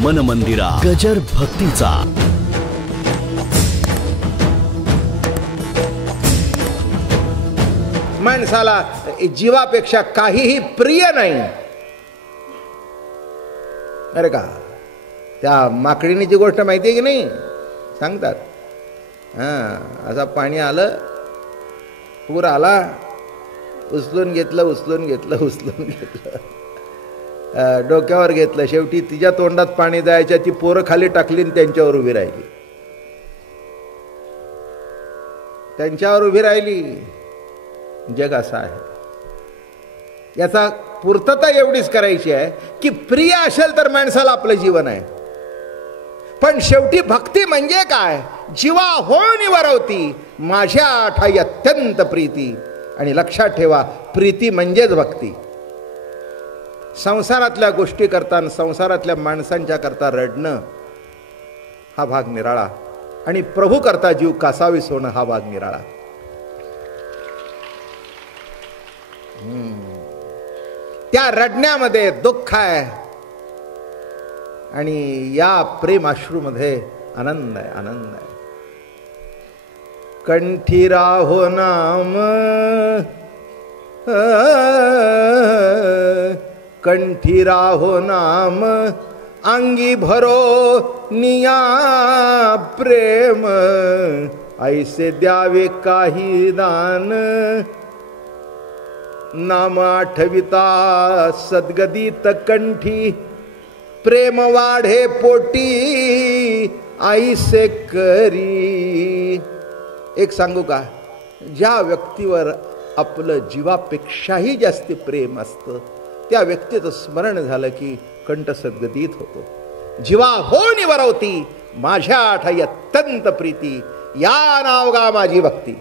मन मंदिरा गजर भक्तीचा. माणसाला जीवापेक्षा काहीही प्रिय नाही. अरे का त्या माकडीची गोष्ट माहिती आहे की नाही? सांगतात असा पाणी आलं, पूर आला, उचलून घेतलं, डोक्यावर घेतलं. शेवटी तिच्या तोंडात पाणी जायच्या, ती पोरं खाली टाकली आणि त्यांच्यावर उभी राहिली. जग असं आहे. याचा पूर्तता एवढीच करायची आहे की प्रिय असेल तर माणसाला आपलं जीवन आहे. पण शेवटी भक्ती म्हणजे काय? जीवा होऊन वरवती माझ्या ठाई अत्यंत प्रीती. आणि लक्षात ठेवा, प्रीती म्हणजेच भक्ती. संसारातल्या गोष्टी करता, संसारातल्या माणसांच्या करता रडणं हा भाग निराळा, आणि प्रभू करता जीव कासावीस होणं हा भाग निराळा. त्या रडण्यामध्ये दुःख आहे आणि या प्रेमाश्रूमध्ये आनंद आहे. कंठी राहो नाम, कंठी राहो नाम, अंगी भरो निया प्रेम, ऐसे द्यावे काही दान, नाम आठविता सद्गदित कंठी, प्रेम वाढे पोटी ऐसे करी. एक सांगू का? ज्या व्यक्तीवर आपलं जीवापेक्षाही जास्त प्रेम असतं त्या व्यक्तीचं स्मरण झालं की कंठ सद्गदित होतो. जीवा होऊन वरवती माझ्या ठाई अत्यंत प्रीती, या नावगा माझी भक्ती.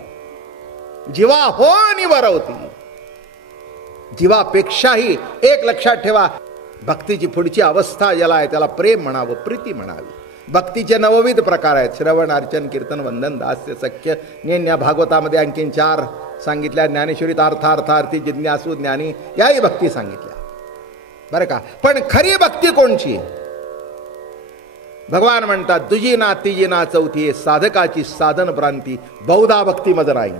जीवा होऊन वरवती, जीवापेक्षाही. एक लक्षात ठेवा, भक्तीची पुढची अवस्था ज्याला आहे त्याला प्रेम म्हणावं, प्रीती म्हणावी. भक्तीचे नवविध प्रकार आहेत: श्रवण, अर्चन, कीर्तन, वंदन, दास्य, सख्य, ज्ञान. भागवतामध्ये आणखीन 4 सांगितल्या. ज्ञानेश्वरीत अर्थार्थी, जिज्ञासू, ज्ञानी, याही भक्ती सांगितल्या बरं का. पण खरी भक्ती कोणची? भगवान म्हणतात, दुजी ना तिजी ना चौथी, साधकाची साधन भ्रांती, बहुधा भक्ती मज राही.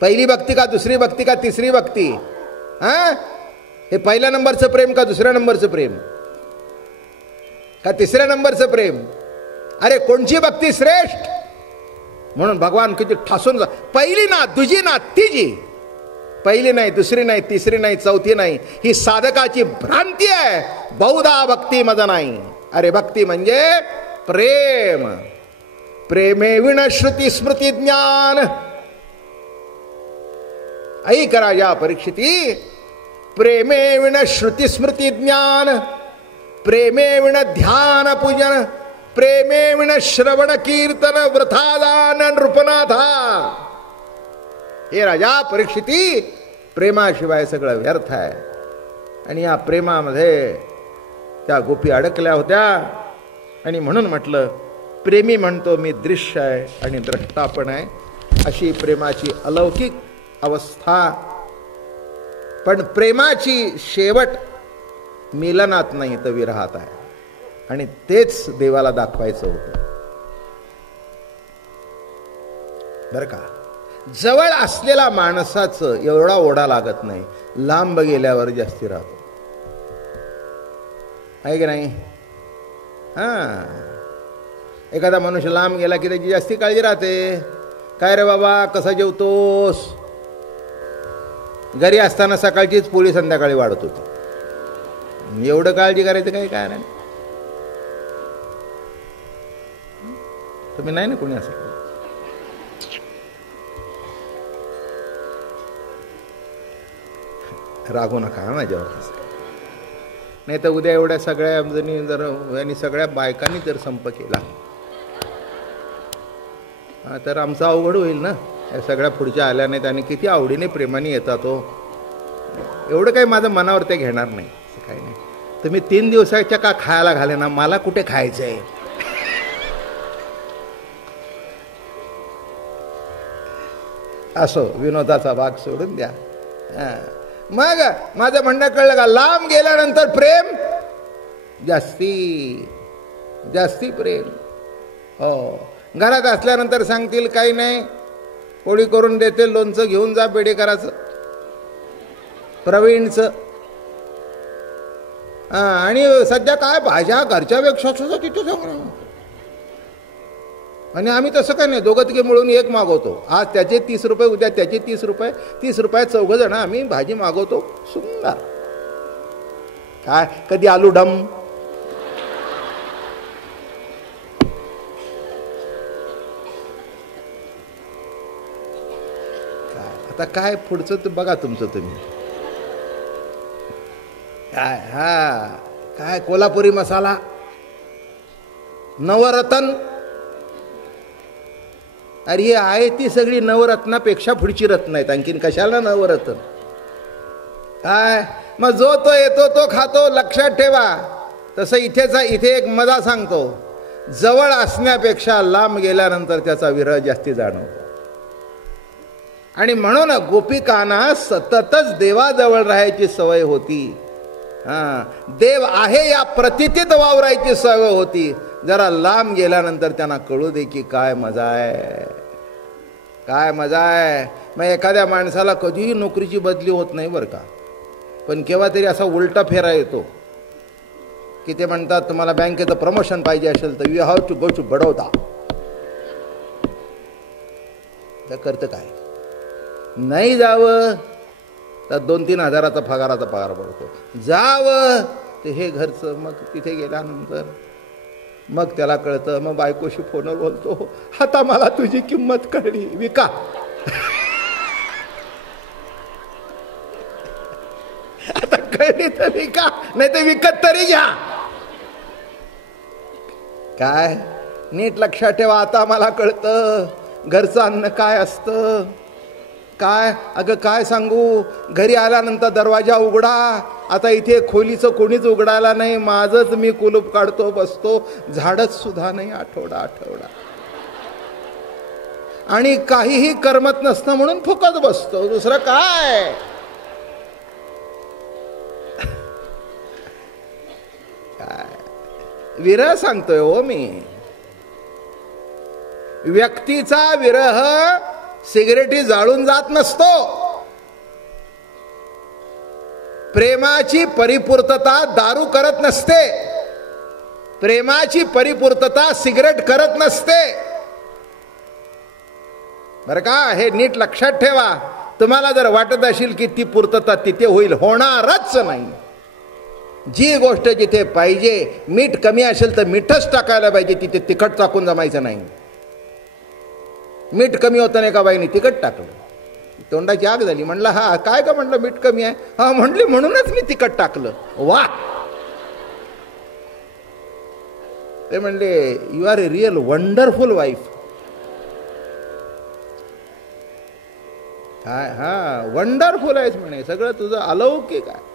पहिली भक्ती का दुसरी भक्ती का तिसरी भक्ती? हे पहिल्या नंबरचं प्रेम का दुसऱ्या नंबरचं प्रेम का तिसऱ्या नंबरचं प्रेम? अरे कोणची भक्ती श्रेष्ठ? म्हणून भगवान किती ठासून, पहिली ना दुजी ना तिजी, पहिली नाही, दुसरी नाही, तिसरी नाही, चौथी नाही, ही साधकाची भ्रांती आहे. बहुधा भक्ती मज नाही. अरे भक्ती म्हणजे प्रेम. प्रेमे विण श्रुती स्मृती ज्ञान. ऐक राजा परीक्षिती, प्रेमे विण श्रुती स्मृती ज्ञान, प्रेमे विण ध्यान पूजन, प्रेमे विण श्रवण कीर्तन वृथादान नृपनाथा. हे राजा परीक्षिती, प्रेमाशिवाय सगळं व्यर्थ आहे. आणि या प्रेमामध्ये त्या गोपी अडकल्या होत्या. आणि म्हणून म्हटलं, प्रेमी म्हणतो मी दृश्य आहे आणि द्रष्टा पण आहे. अशी प्रेमाची अलौकिक अवस्था. पण प्रेमाची शेवट मिलनात नाही तर विरहात आहे. आणि तेच देवाला दाखवायचं होतं बरं का. जवळ असलेला माणसाचं एवढा ओढा लागत नाही, लांब गेल्यावर जास्ती राहतो, आहे की नाही? एखादा मनुष्य लांब गेला की त्याची जास्ती काळजी राहते. काय रे बाबा, कसा जेवतोस? घरी असताना सकाळचीच पोळी संध्याकाळी वाढत होती. एवढं काळजी करायचं काही कारण? तुम्ही नाही ना कोणी असं? रागू नका माझ्यावर. नाही तर उद्या एवढ्या सगळ्या जणी जर आणि सगळ्या बायकांनी जर संप केला तर आमचं अवघड होईल ना. या सगळ्या पुढच्या आल्या नाहीत आणि किती आवडीने प्रेमाने येतात तो. एवढं काही माझं मनावर ते घेणार नाही, काही नाही. तुम्ही 3 दिवसाच्या का खायला घाले ना, मला कुठे खायचं आहे? असो, विनोदाचा भाग सोडून द्या. मग माझं म्हणणं कळलं का? लांब गेल्यानंतर प्रेम जास्ती प्रेम. हो, घरात असल्यानंतर सांगतील काही नाही, पोळी करून देते, लोणचं घेऊन जा बेडेकराचं, प्रवीणचं. आणि सध्या काय भाज्या घरच्यापेक्षा सुद्धा तिथे सांगणार. आणि आम्ही तसं काय नाही, दोघं तिघे मिळून एक मागवतो. आज त्याचे 30 रुपये, उद्या त्याचे 30 रुपये, 30 रुपयात 4 जण आम्ही भाजी मागवतो. सुंदर. काय कधी आलू डम, आता काय पुढचं तर बघा तुमचं तुम्ही. काय काय कोल्हापुरी मसाला, नवरत्न. अरे ही आहे ती सगळी नवरत्नापेक्षा पुढची रत्न आहेत. आणखीन कशाला नवरत्न. काय मग जो तो येतो तो खातो. लक्षात ठेवा. तसं इथे एक मजा सांगतो. जवळ असण्यापेक्षा लांब गेल्यानंतर त्याचा विरह जास्ती जाणवतो. आणि म्हणून गोपिकांना सततच देवाजवळ राहायची सवय होती. देव आहे या प्रतीतीत वावरायची सवय होती. जरा लांब गेल्यानंतर त्यांना कळू दे की काय मजा आहे, काय मजा आहे. मग एखाद्या माणसाला कधीही नोकरीची बदली होत नाही बरं का, पण केव्हा तरी असा उलटा फेरा येतो की ते म्हणतात तुम्हाला बँकेचं प्रमोशन पाहिजे असेल तर you have to go to Baroda. तर करतं काय, नाही जावं तर 2-3 हजाराचा पगाराचा पगार पडतो. जावं ते हे घरचं. मग तिथे गेल्यानंतर मग त्याला कळतं. मग बायकोशी फोनवर बोलतो, आता मला तुझी किंमत कळली, विका. आता कळली तर विका, नाही तर विकत तरी घ्या. काय नीट लक्षात ठेवा. आता मला कळतं घरचं अन्न काय असतं. काय अगं काय सांगू, घरी आल्यानंतर दरवाजा उघडा. आता इथे खोलीचं कोणीच उघडायला नाही, माझंच मी कुलूप काढतो बसतो. झाडच सुद्धा नाही आठवडा. आणि काहीही करमत नसतं म्हणून फुकत बसतो. दुसरं काय. काय विरह सांगतोय हो मी. व्यक्तीचा विरह सिगरेटी जाळून जात नसतो. प्रेमाची परिपूर्तता दारू करत नसते. प्रेमाची परिपूर्तता सिगरेट करत नसते बरं का. हे नीट लक्षात ठेवा. तुम्हाला जर वाटत असेल की ती पूर्तता तिथे होईल, होणारच नाही. जी गोष्ट जिथे पाहिजे, मीठ कमी असेल तर मीठच टाकायला पाहिजे, तिथे तिखट टाकून जमायचं नाही. मीठ कमी होतं नाही का बाईने तिखट टाकलं, तोंडाची आग झाली. म्हणलं हा काय का, म्हणलं मीठ कमी आहे. हा म्हणली म्हणूनच मी तिखट टाकलं. वा. ते म्हणले you are a real wonderful wife. काय वंडरफुल आहेस म्हणे, सगळं तुझं अलौकिक आहे.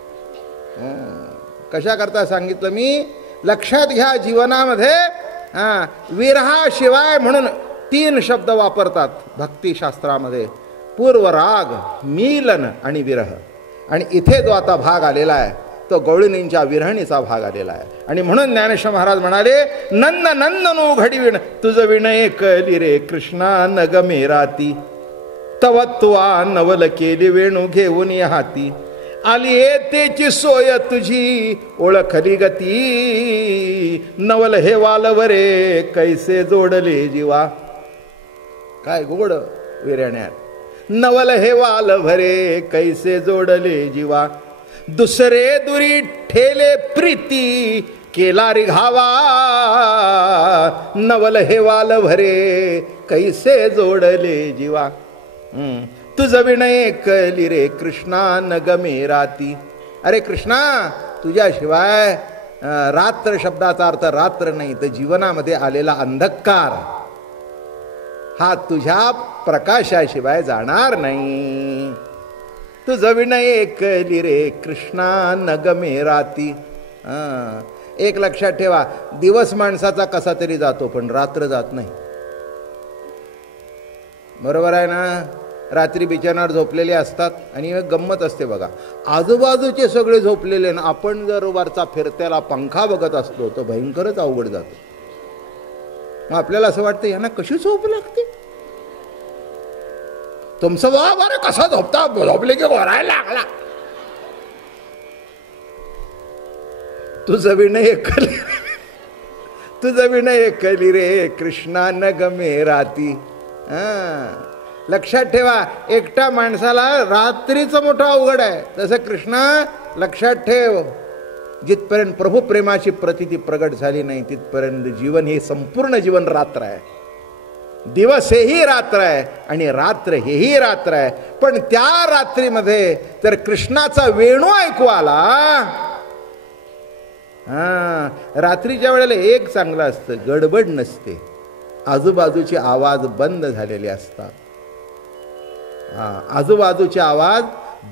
कशा करता सांगितलं मी. लक्षात घ्या, जीवनामध्ये विरहाशिवाय म्हणून 3 शब्द वापरतात भक्तिशास्त्रामध्ये. पूर्वराग, मीलन आणि विरह. आणि इथे जो आता भाग आलेला आहे तो गवळणींच्या विरहणीचा भाग आलेला आहे. आणि म्हणून ज्ञानेश्वर महाराज म्हणाले, नंद नंदनो घडीविण तुझ विणय कली रे कृष्णा नग मेराती. तवत्वा नवल केली वेणू घेऊन हाती. आली येतेची सोय तुझी ओळखली गती. नवल हे वालवरे कैसे जोडले जीवा. काय गोड विरण्यात. नवल हे वाल भरे कैसे जोडले जीवा. दुसरे दुरी ठेले प्रीती केला रिघावा. नवल हे वाल भरे कैसे जोडले जीवा. तुझ विणय कली रे कृष्णा नग मेराती. अरे कृष्णा, तुझ्याशिवाय रात्र शब्दाचा अर्थ रात्र नाही तर जीवनामध्ये आलेला अंधकार हा तुझ्या प्रकाशाशिवाय जाणार नाही. तुझ विणय कली रे कृष्णा नग मेराती. एक लक्षात ठेवा, दिवस माणसाचा कसा तरी जातो पण रात्र जात नाही. बरोबर आहे ना. रात्री बिछाण्यावर झोपलेले असतात आणि गंमत असते बघा, आजूबाजूचे सगळे झोपलेले ना, आपण जर वरचा फिरत्याला पंखा बघत असलो तर भयंकरच अवघड जातो. मग आपल्याला असं वाटतं यांना कशी झोप लागते. तुमचं वा बरं कसं झोपता, झोपले की घोरायला लागला. तुझं विनय ऐकली, तुझं विनय ऐकली रे कृष्णा न गमे राती. लक्षात ठेवा, एकटा माणसाला रात्रीचं मोठं अवघड आहे. तसं कृष्णा लक्षात ठेव, जिथपर्यंत प्रभू प्रेमाची प्रतिती प्रगट झाली नाही तिथपर्यंत जीवन हे संपूर्ण जीवन रात्र आहे. दिवस हेही रात्र आहे आणि रात्र हेही रात्र आहे. पण त्या रात्रीमध्ये तर कृष्णाचा वेणू ऐकू आला. रात्रीच्या वेळेला एक चांगलं असतं, गडबड नसते, आजूबाजूचे आवाज बंद झालेले असतात. आजूबाजूचे आवाज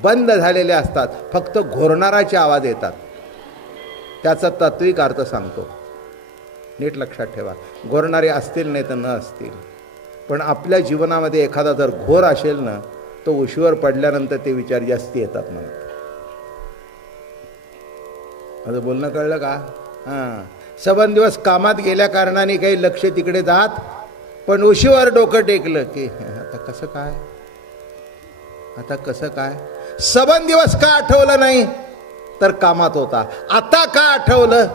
बंद झालेले असतात, फक्त घोरणाराचे आवाज येतात. त्याचा तात्विक अर्थ सांगतो, नीट लक्षात ठेवा. घोरणारे असतील नाही तर न असतील, पण आपल्या जीवनामध्ये एखादा जर घोर असेल ना, तो उशीवर पडल्यानंतर ते विचार जास्ती येतात म्हणत. माझं बोलणं कळलं का? सबंध दिवस कामात गेल्या कारणाने काही लक्ष तिकडे जात, पण उशीवर डोकं टेकलं की आता कसं काय, आता कसं काय. सबंध दिवस का आठवलं नाही, तर कामात होता. आता का आठवलं.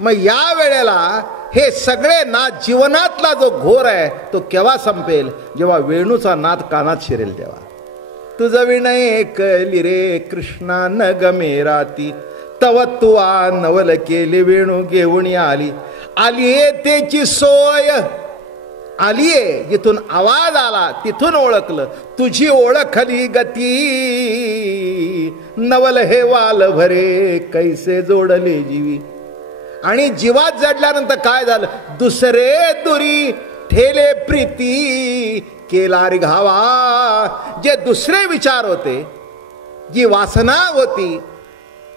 मग या वेळेला हे सगळे नाद, जीवनातला जो घोर आहे तो केव्हा संपेल, जेव्हा वेणूचा नाद कानात शिरेल तेव्हा. तुझं विनय ऐकली रे कृष्णा न गमे राती, तव तुआ नवल केले वेणू घेऊन आली. आलीये त्याची सोय, आलीये जिथून आवाज आला तिथून ओळखलं, तुझी ओळखली गती. नवल हे वाल भरे कैसे जोडले जीवी. आणि जीवात जडल्यानंतर काय झालं, दुसरे दुरी ठेले प्रीती केला रे घावा. जे दुसरे विचार होते, जी वासना होती,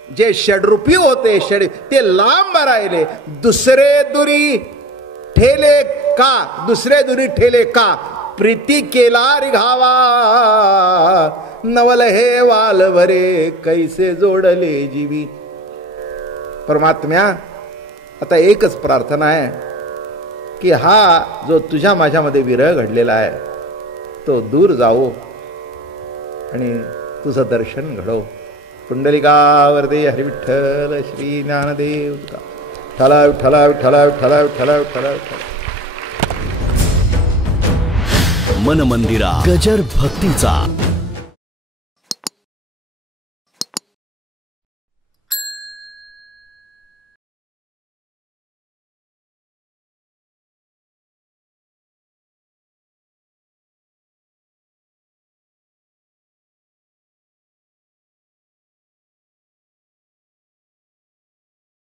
जे षडरूपी होते, ते लांब राहिले. दुसरे दुरी ठेले का, दुसरे दुरी ठेले का, प्रीती केला रिघावा. नवल हे वाल भरे कैसे जोडले जीवी. परमात्म्या, आता एकच प्रार्थना आहे की हा जो तुझ्या माझ्यामध्ये विरह घडलेला आहे तो दूर जाओ आणि तुझं दर्शन घडव. पुंडलिकावरदे हरी विठ्ठल श्री ज्ञानदेव ठला विठ्ठला विठ्ठला विठ्ठला विठ्ठला विठ्ठला. मन मंदिरा गजर भक्तीचा.